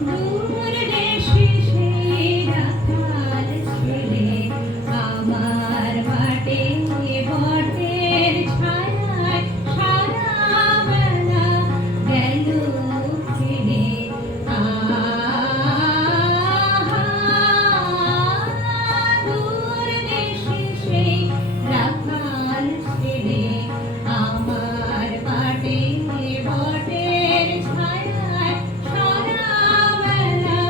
দূর দেশে সেই রাখাল ছেলে আমার বাটে বটের ছায়ায় সারা বেলা গেল ফিরে। দূর দেশে সেই রাখাল ছেলে আমার বাটে বটের ছায়ায় সারা বেলা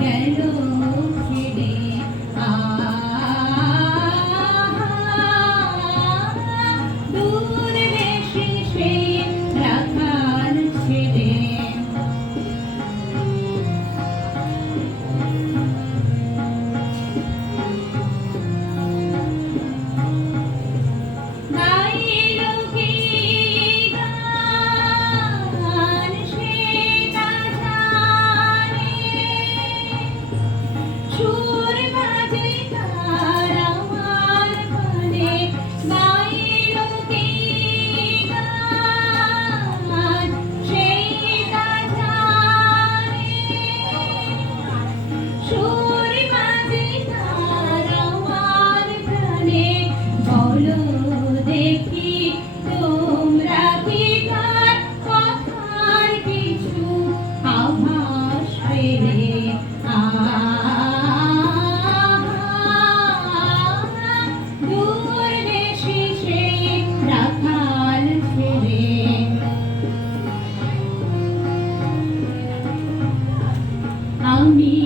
গেল ফিরে। দূর দেশে সেই রাখাল ছেলে। গাইল কি গান সে তা জানে, সুর বাজে তার আমার কানে। গাইল কি গান সে তা জানে, সুর বাজে তার আমার প্রাণে। বলো দেখি তোমরা কি তার কথার কিছু আভাস পেলে? দূর দেশে সেই রাখাল ছেলে। আমি